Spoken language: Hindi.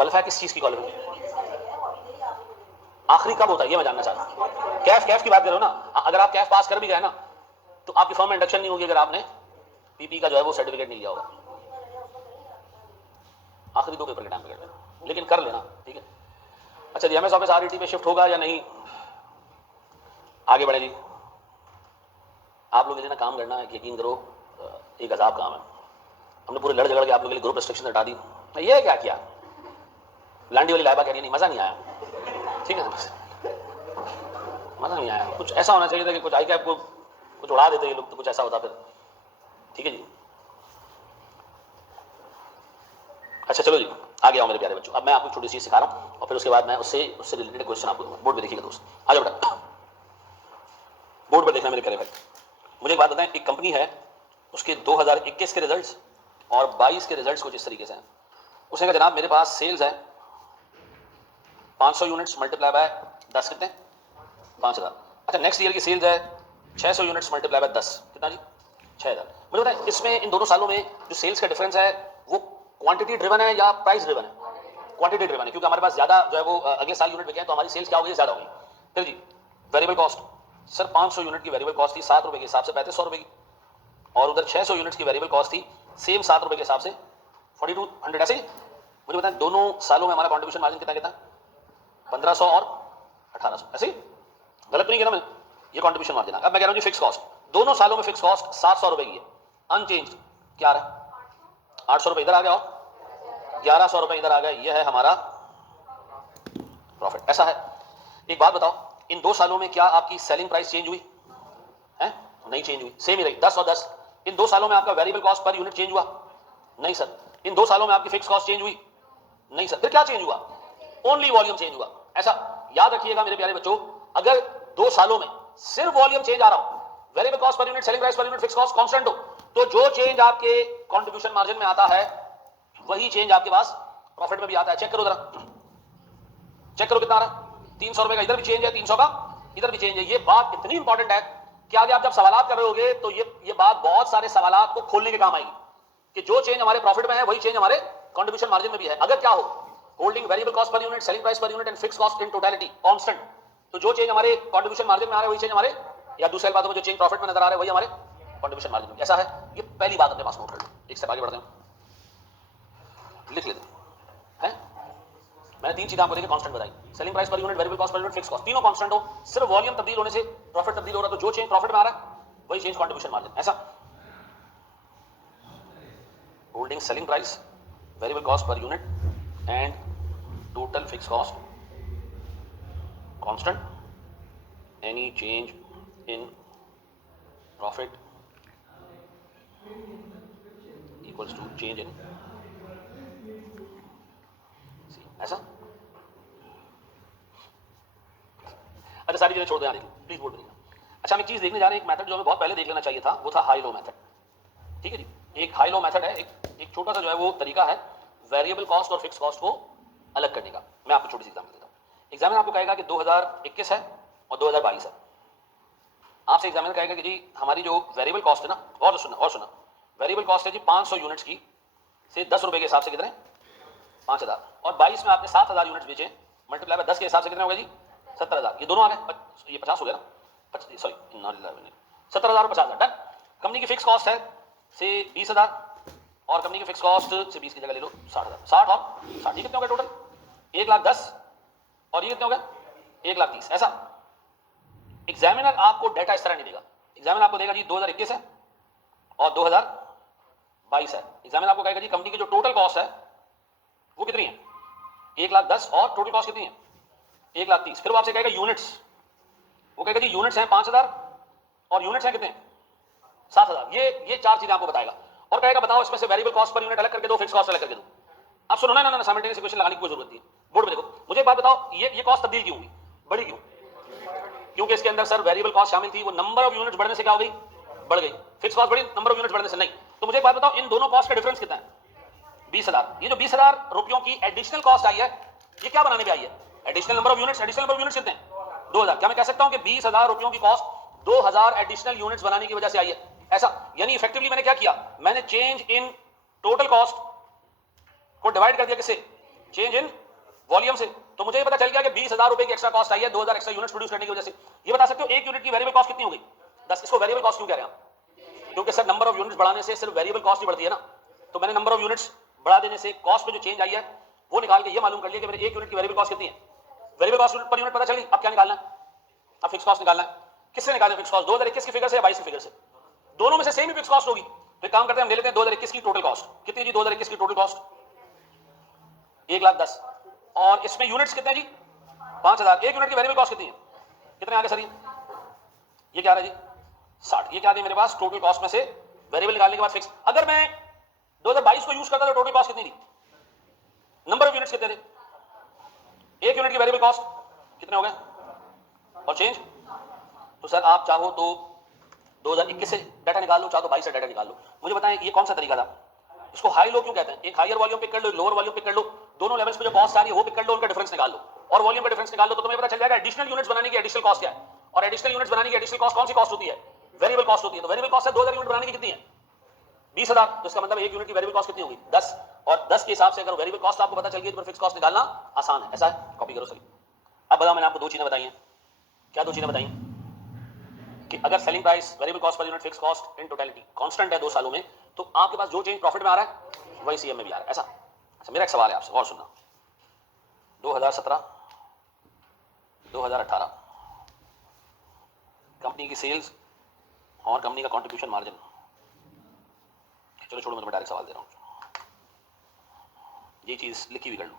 क्वालिफाई किस चीज की क्वालिफाई? आखिरी कब होता है ये मैं जानना चाहता हूँ। कैफ की बात करो ना, अगर आप कैफ पास कर भी गए ना तो आपकी फर्म में इंडक्शन नहीं होगी अगर आपने पीपी का जो है वो सर्टिफिकेट नहीं लिया होगा। आखिरी 2 पेपर के टाइम पे कर लेना, लेकिन कर लेना, ठीक है। अच्छा जी, एमएस ऑफिस आरईटी पे शिफ्ट होगा या नहीं? आगे बढ़े जी। आप लोग ना काम करना है, यकीन करो एक अजाब काम है। हमने पूरे लड़ झगड़ के आप लोगों के लिए ग्रुप रिस्ट्रिक्शन हटा दी। ये क्या किया? लांडी वाली लाइबा कह रही नहीं, मजा नहीं आया, ठीक है, मजा नहीं आया। कुछ ऐसा होना चाहिए था कि कुछ आई कैप को कुछ उड़ा देते ये लोग, तो कुछ ऐसा होता फिर, ठीक है जी। अच्छा चलो जी, आगे आओ मेरे प्यारे बच्चों। अब मैं आपको छोटी सी सिखा रहा हूँ और फिर उसके बाद मैं उससे रिलेटेड क्वेश्चन आपको दूंगा। बोर्ड पे देखिएगा दोस्त, आगे बेटा, बोर्ड पर देखना मेरे प्यारे भाई। मुझे एक बात बताएं, एक कंपनी है, उसके 2021 के रिजल्ट्स और 22 के रिजल्ट्स कुछ इस तरीके से हैं। उसने कहा जनाब मेरे पास सेल्स है 500 यूनिट्स मल्टीप्लाई बाय 10 कितने? 5000। अच्छा नेक्स्ट ईयर की सेल्स है 600 यूनिट्स मल्टीप्लाई बाय 10 कितना जी? 6000। मुझे बताएं इसमें इन दोनों सालों में जो सेल्स का डिफरेंस है वो क्वांटिटी ड्रिवन है या प्राइस ड्रिवन है? क्वांटिटी ड्रिवन है, क्योंकि हमारे पास ज्यादा जो है वो अगले साल यूनिट बिके हैं तो हमारी सेल्स क्या होगी? ज्यादा होगी। फिर जी वेरिएबल कॉस्ट, सर 500 यूनिट की वेरिएबल कॉस्ट थी 7 रुपए के हिसाब से 3500 रुपए की, और उधर 600 यूनिट्स की वेरिएबल कॉस्ट थी सेम 7 रुपए के हिसाब से 4200। ऐसे ही मुझे बताएं दोनों सालों में हमारा कॉन्ट्रीब्यूशन मार्जिन कितना कितना? 1500 और 1800। ऐसे ही गलत नहीं किया मैंने, ये कॉन्ट्रीब्यूशन मार्जिन। अब मैं कह रहा हूँ जी फिक्स कॉस्ट, दोनों सालों में फिक्स कॉस्ट 700 रुपए की है, अनचेंज। क्या आ रहा है? 800 रुपए इधर आ गया और 1100 रुपए इधर आ गया, यह है हमारा प्रॉफिट। ऐसा है। एक बात बताओ, इन 2 सालों में क्या आपकी सेलिंग प्राइस चेंज हुई है? नहीं चेंज हुई, सेम ही रही 10 और 10। इन 2 सालों में आपका variable cost per unit change हुआ? नहीं सर। इन 2 सालों में आपकी फिक्स कॉस्ट चेंज हुई? नहीं सर। फिर क्या चेंज हुआ? ओनली वॉल्यूम चेंज हुआ। ऐसा याद रखिएगा मेरे प्यारे बच्चों, अगर 2 सालों में सिर्फ वॉल्यूम चेंज आ रहा हो, variable cost per unit, selling price per unit, fix cost constant हो, तो जो चेंज आपके कंट्रीब्यूशन मार्जिन में आता है वही चेंज आपके पास प्रॉफिट में भी आता है। चेक करो जरा, चेक करो कितना आ रहा है? 300 रुपए का इधर भी चेंज है, 300 का इधर भी चेंज है। ये बात इतनी इंपॉर्टेंट है कि आगे आप जब सवालात कर रहे होगे तो ये बात बहुत सारे सवालात को खोलने के काम आएगी कि जो चेंज हमारे प्रॉफिट में है वही चेंज हमारे कंट्रीब्यूशन मार्जिन में भी है। अगर क्या हो, holding variable cost per unit, selling price पर unit and fix cost in totality constant, तो जो चेंज हमारे कंट्रीब्यूशन मार्जिन में आ रहा है वही चेंज हमारे, या दूसरी बातों में जो चेंज प्रॉफिट में नजर आ रहा है वही हमारे कंट्रीब्यूशन मार्जिन में। ऐसा है। ये पहली बात अपने पास नोट कर लो। एक स्टेप आगे बढ़ते हैं, लिख लेते हैं। मैंने 3 चीजें आपको देखिए कांस्टेंट बताई, selling price per unit, variable cost per unit, fix cost, तीनों कांस्टेंट हो, सिर्फ वॉल्यूम तब्दील होने से प्रॉफिट तब्दील हो रहा है, तो जो चेंज प्रॉफिट में आ रहा है वही चेंज कंट्रीब्यूशन मार्जिन। ऐसा holding selling price, variable cost per unit and total fix cost constant, any change in profit equals to change in. ऐसा। अच्छा सारी चीजें छोड़ दें, प्लीज बोर्ड देखना। अच्छा हम एक चीज देखने जा रहे हैं, एक मेथड जो हमें बहुत पहले देख लेना चाहिए था, वो था हाई लो मेथड। ठीक है जी, एक हाई लो मेथड है, एक छोटा सा जो है वो तरीका है वेरिएबल कॉस्ट और फिक्स कॉस्ट को अलग करने का। मैं आपको छोटी सी एग्जाम्पल देता हूँ। एग्जामिनर आपको कहेगा कि 2021 है और 2022 है। आपसे एग्जामिनर कहेगा कि जी हमारी जो वेरिएबल कॉस्ट है ना, और सुना, वेरिएबल कॉस्ट है जी 500 यूनिट्स की से 10 रुपए के हिसाब से कितने? 5000। और 22 में आपने 7000 यूनिट्स बेचे, मल्टीप्लाई बाय 10 के हिसाब से कितने हो गए जी? 70000। ये दोनों आ गए, ये 50 हो गया ना, सॉरी 70000 और 50000। डन। कंपनी की फिक्स कॉस्ट है से 20000 और कंपनी की फिक्स कॉस्ट से 20 की जगह ले लो 60000। 60 और 60 कितने हो गए टोटल? 1,10,000 और ये कितने हो गए? 1,30,000। ऐसा। एग्जामिनर आपको डेटा इस तरह नहीं देगा। एग्जामिनर आपको देगा जी 2021 है और 2022 है। एग्जामिनर आपको कहेगा जी कंपनी की जो टोटल कॉस्ट है वो कितनी है? 1,10,000 और टोटल कॉस्ट कितनी है? 1,30,000। फिर वो आपसे कहेगा यूनिट्स, वो कहेगा जी यूनिट्स हैं 5000 और यूनिट्स हैं कितने? 7000। ये 4 चीजें आपको बताएगा और कहेगा बताओ इसमें से वेरिएबल कॉस्ट पर यूनिट अलग करके दो, फिक्स कॉस्ट अलग करके दो। अब सुनो ना, साइमल्टेनियस इक्वेशन लगाने की कोई जरूरत नहीं है। बोर्ड पे देखो। मुझे एक बात बताओ, ये कॉस्ट तब्दील क्यों हुई, बढ़ी क्यों? क्योंकि इसके अंदर सर वेरिएबल कॉस्ट शामिल थी, वो नंबर ऑफ यूनिट्स बढ़ने से क्या हो गई? बढ़ गई। फिक्स कॉस्ट बढ़ी नंबर ऑफ यूनिट्स बढ़ने से नहीं। तो मुझे एक बात बताओ, इन दोनों कॉस्ट का डिफरेंस कितना है? 20,000। ये जो 20,000 रुपयों की एडिशनल कॉस्ट आई है, ये क्या बनाने में आई है? Additional number of units. Additional number of units कितने हैं? 2000। क्या मैं कह सकता हूं कि 20,000 रुपयों की कॉस्ट 2000 एडिशनल यूनिट्स बनाने की वजह से आई है? ऐसा। यानी इफेक्टिवली मैंने क्या किया, मैंने चेंज इन टोटल कॉस्ट को डिवाइड कर दिया किससे? चेंज इन वॉल्यूम से। तो मुझे ये पता चल गया कि 20,000 रुपए की एक्स्ट्रा कॉस्ट आई है 2000 एक्स्ट्रा यूनिट्स प्रोड्यूस करने की वजह से। ये बता सकते हो एक यूनिट की वेरिएबल कॉस्ट कितनी हो गई 10। इसको वेरिएबल कॉस्ट क्यों कह रहे हैं आप? क्योंकि सर नंबर ऑफ यूनिट्स बढ़ाने से सिर्फ वेरिएबल कॉस्ट ही बढ़ती है ना। तो मैंने नंबर ऑफ यूनिट्स बढ़ा देने से कॉस्ट पे जो चेंज आई है वो निकाल के ये मालूम कर लिया कि मेरे एक यूनिट की वेरिएबल कॉस्ट कितनी है। वेरिएबल कॉस्ट पर यूनिट पता चली। अब क्या निकालना है? अब फिक्स कॉस्ट निकालना है। किससे निकालना है फिक्स कॉस्ट? 2021 की फिगर से या 22 की फिगर से? दोनों में से सेम ही फिक्स कॉस्ट होगी। तो एक काम करते हैं, हम ले लेते हैं 2021 की टोटल कॉस्ट कितनी जी? 2021 की टोटल कॉस्ट 1,10,000 और इसमें यूनिट्स कितने जी? 5,000। एक यूनिट की वेरिएबल कॉस्ट कितनी है? कितने आगे सर? ये क्या रहा जी? 60। ये क्या गई मेरे पास टोटल कॉस्ट में से वेरिएबल निकालने के बाद फिक्स। अगर मैं 2022 को यूज करता तो टोटल कॉस्ट कितनी थी? नंबर ऑफ यूनिट्स कितने थे? एक यूनिट की वेरिएबल कॉस्ट कितने हो गए और चेंज? तो सर आप चाहो तो 2021 से डाटा निकाल लो, चाहो तो 22 से डाटा निकाल लो। मुझे बताएं ये कौन सा तरीका था? इसको हाई लो क्यों कहते हैं? एक हायर वॉल्यूम पिक कर लो, एक लोअर वॉल्यूम पिक कर लो, दोनों लेवल्स पे जो कॉस्ट आ रही है वो पिक कर लो, उनका डिफरेंस निकाल लो और वॉल्यूम का डिफरेंस निकाल लो तो तुम्हें पता चल जाएगा एडिशनल यूनिट्स बनाने की एडिशनल कॉस्ट क्या है। और एडिशनल यूनिट्स बनाने की एडिशनल कॉस्ट कौन सी कॉस्ट होती है? वेरिएबल कॉस्ट होती है। तो वेरिएबल कॉस्ट है 2000 यूनिट बनाने की कितनी है? 20,000। तो इसका मतलब एक यूनिट की वेरिएबल कॉस्ट कितनी होगी? 10। और 10 के हिसाब से अगर वेरिएबल कॉस्ट आपको पता चल गई तो फिक्स कॉस्ट निकालना आसान है। ऐसा है? कॉपी करो सही। अब बताओ, मैंने आपको दो चीजें बताई हैं। क्या दो चीजें बताई? कि अगर selling price variable cost per unit fix cost in totality constant है 2 सालों में तो आपके पास जो चेंज प्रॉफिट में आ रहा है वही सीएम में भी आ रहा है। ऐसा? अच्छा, मेरा एक सवाल है आपसे, और सुनना। 2017 2018 कंपनी की सेल्स और कंपनी का कंट्रीब्यूशन मार्जिन। चलो छोड़ो, मैं तुम्हें डायरेक्ट सवाल दे रहा हूं, ये चीज लिखी हुई कर लो।